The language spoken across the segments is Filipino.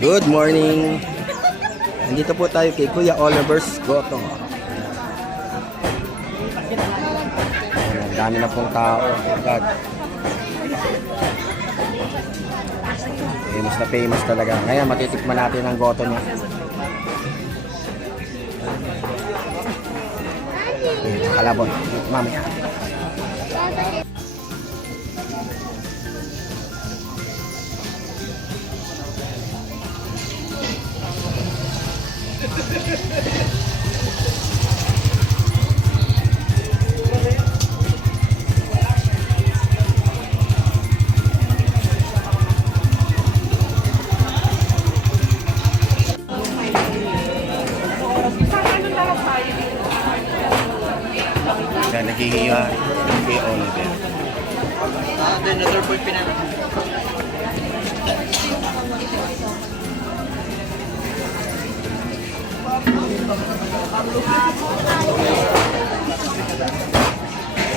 Good morning! Nandito po tayo kay Kuya Oliver's Goto. Ang dami na pong tao. God. Famous na famous talaga. Ngayon matitikman natin ang goto niya. Kalabon. Mamaya. Yan, naghihiya kay Oliver. Another point pinag-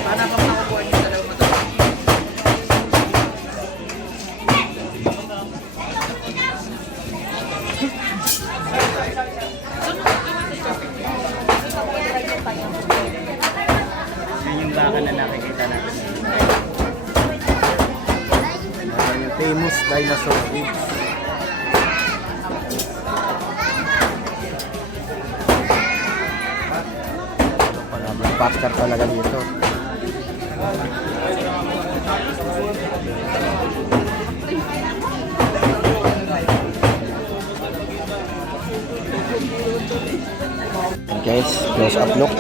Paano ka makakuha niyo sa dalawang mata? Yan yung baka na nakikita natin. Yung famous dinosaur ribs. Blockbuster talaga dito. Guys, close up look.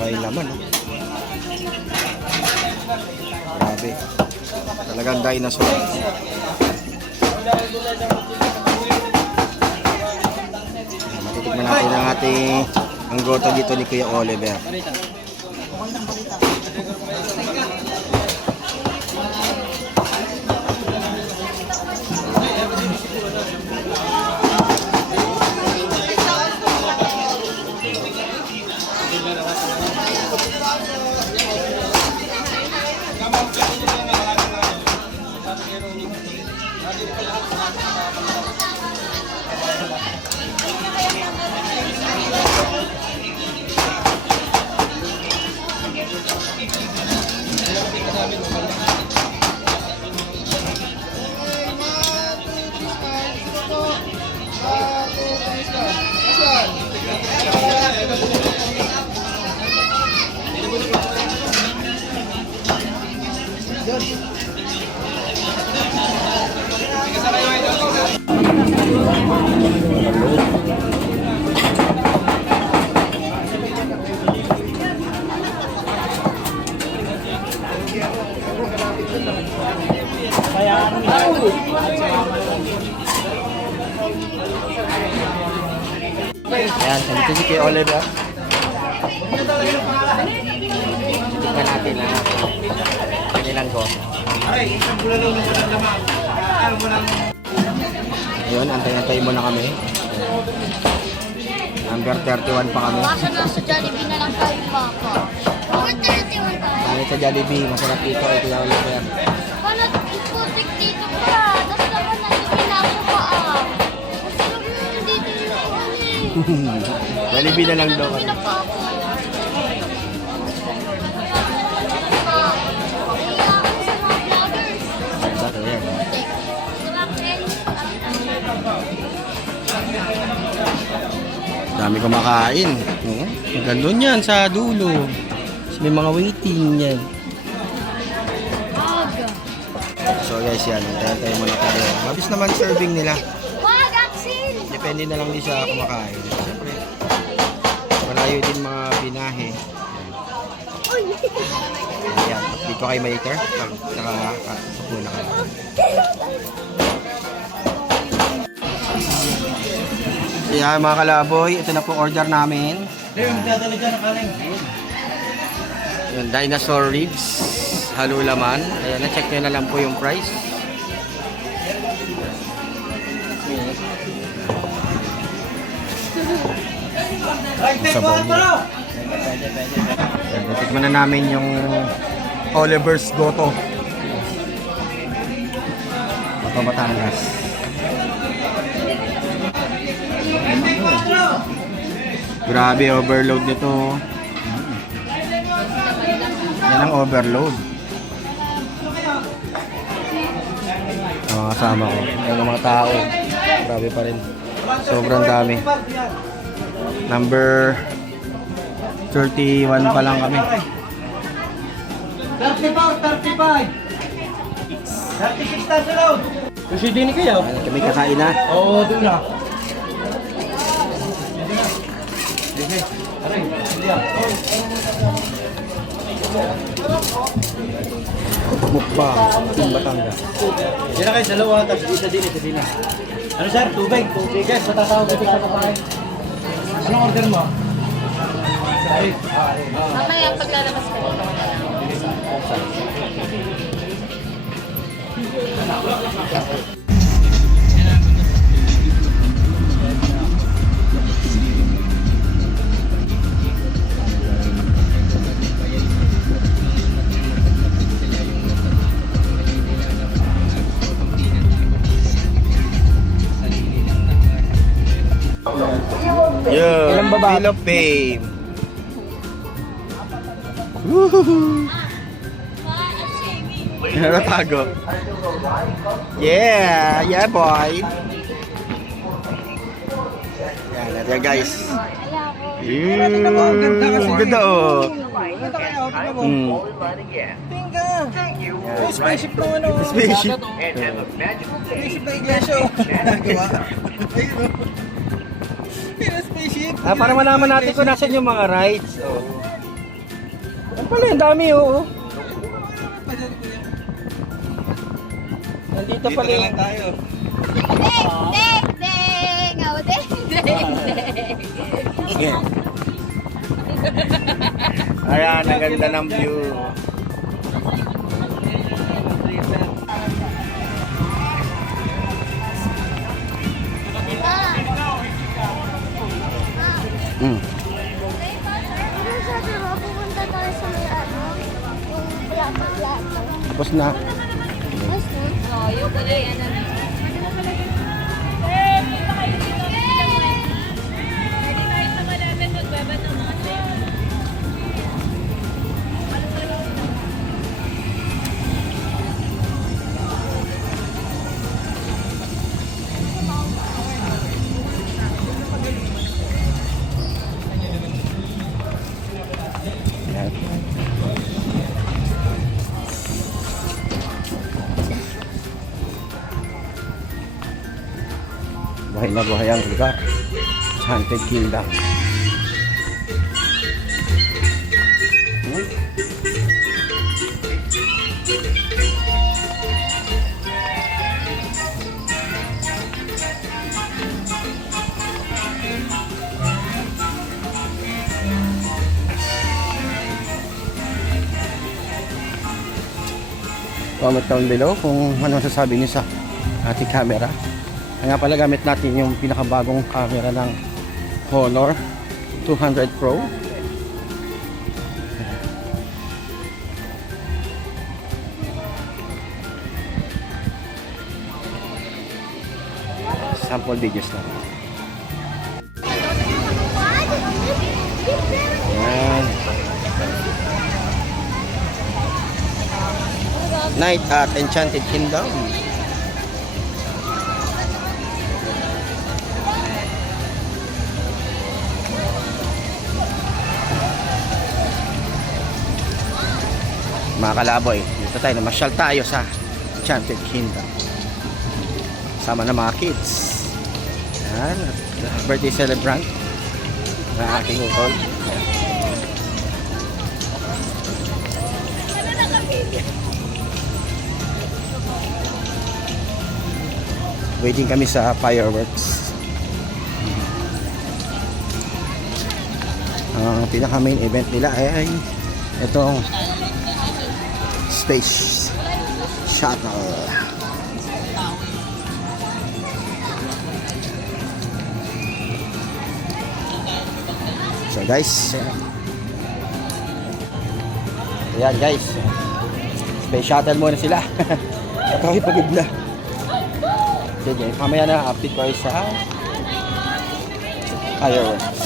May laman, no? Grabe. Talagang dinosaur. Matitikman natin ang ating ang goto dito ni Kuya Oliver. Ayan, nandito si Kuya Oliver. Tignan natin na kanilang goto. Yun, antay-antay muna kami. Number 31 pa kami. Baka nasa Jollibee na lang tayo baka. Bakit 31 tayo? Kami sa Jollibee, masarap dito kay Kuya Oliver. Paano iputik dito pa? Tapos naman nandito pinako pa ah. Masarap yun dito yung Jollibee na lang daw. pinapako. Sarap yan. Dami kumakain. Gandun yan sa dulo. May mga waiting yan. So guys, yan. Tayo muna tayo. Mabis naman serving nila. Wag, Axel! Depende na lang din sa kumakain. Siyempre, malayo din mga binahe. Ayan. Dito kay Maker. Nakasupo na kayo. Ayan mga kalaboy. Ito na po order namin. Yung dinosaur ribs. Halo laman. Ayan, na-check nyo na lang po yung price. Sabaw niya. Tikman na namin yung Oliver's Goto. Batangas. Grabe overload nito. Yan ang overload. Mga kasama ko. Yan ang mga tao. Grabe pa rin. Sobrang dami. Number 31 pa lang kami. 36 na sila. Kasi din kayo. Ayan, kami kakain na. Oo, doon na. Mukbang. Batangas. Yan na kayo, dalawa. Tapos isa din, isa din na. Ano sir? Tubig? Tubig. Yes, matatawag ito sa kapain. Anong order mo? Mamaya paglalabas ka dito. Yun. Feel of fame. Woohoo! Natago. Yeah! Yeah, boy! Yan guys. Ang ganda oh. Spaceship to ano? Spaceship. Spaceship na iglesia. Spaceship. Para malaman natin kung nasan yung mga rides. Oh. Ang pala, ang dami oh. Nandito pala yung... tayo. Deng! Deng! Deng! Oh, deng! Deng! Deng! Ayan, ang ganda ng view. Mm. Ano sabi mo? Pupunta tayo sa may ano? Yung plato-plato. Tapos na. Mas no? Oo, yung pala yan. Ayan. Buhay na buhay ang lugar. Haunted Kingdom. Comment down below kung ano masasabi niyo sa ating camera. Kaya pala gamit natin yung pinakabagong camera ng Honor 200 Pro. Sample videos lang. Ayan. Night at Enchanted Kingdom. Mga kalaboy, dito tayo, namasyal tayo sa Enchanted Kingdom. Sama ng mga kids. Yan, birthday celebrant na aking utol. Waiting kami sa fireworks. Ang pinaka main event nila ay itong Space Shuttle. So guys, ayan guys, Space Shuttle muna sila. At ako ipagod na. Sige, mamaya na update ko kayo sa fireworks.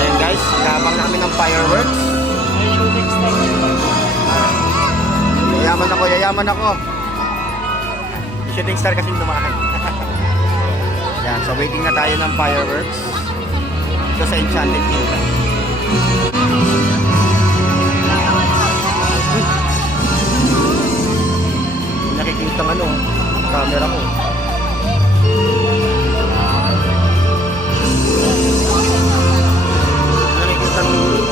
Ayan guys, nabang namin ng fireworks. Yayaman ako. Shooting star kasi dumaan. Yan, so waiting na tayo ng fireworks. Ito sa Enchanted Kingdom. Nakikita ng camera ko. Nakikita ng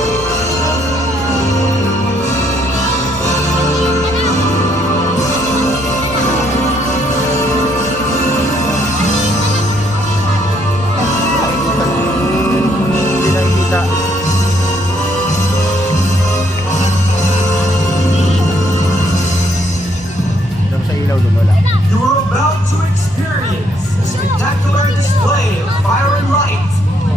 hindi nakikita. Dito sa ilaw lumala. You're about to experience a spectacular display of fire and light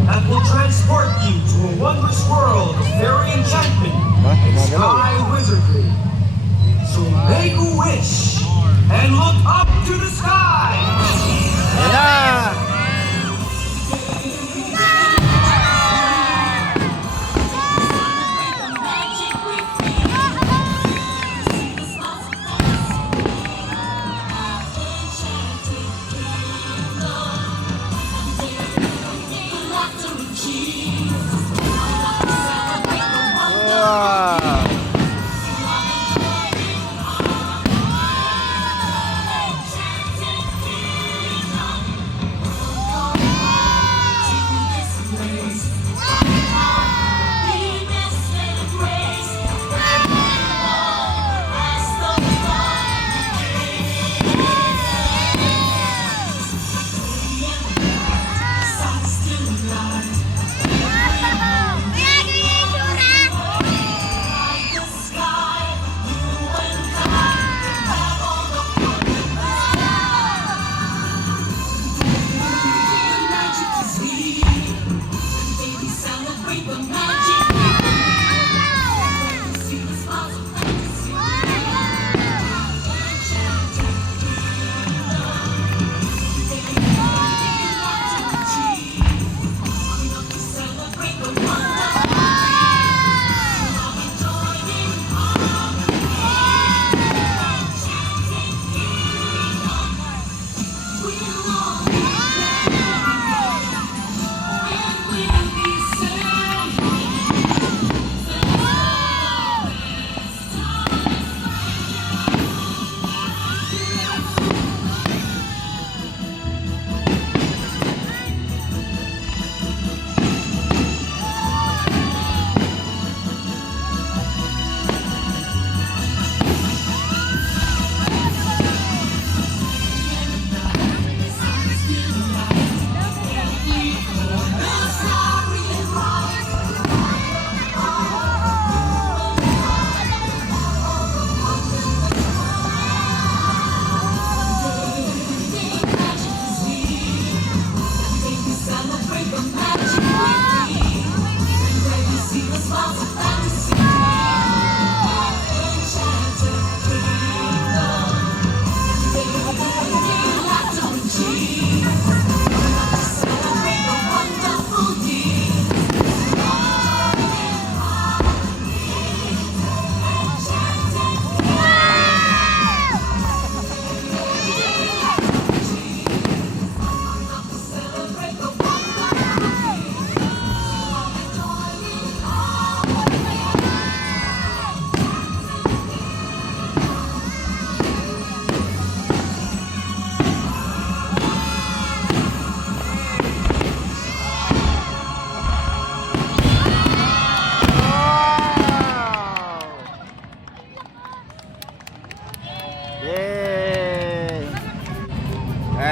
that will transport you to a wondrous world of fairy enchantment Ba? and Gumagalaw. sky wizardry. So make a wish and look up to the sky! Ayan na! Wow!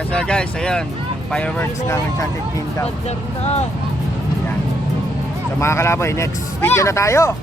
So guys, ayun, ang fireworks ng Enchanted Kingdom. Yan. So mga kalaboy, next video na tayo.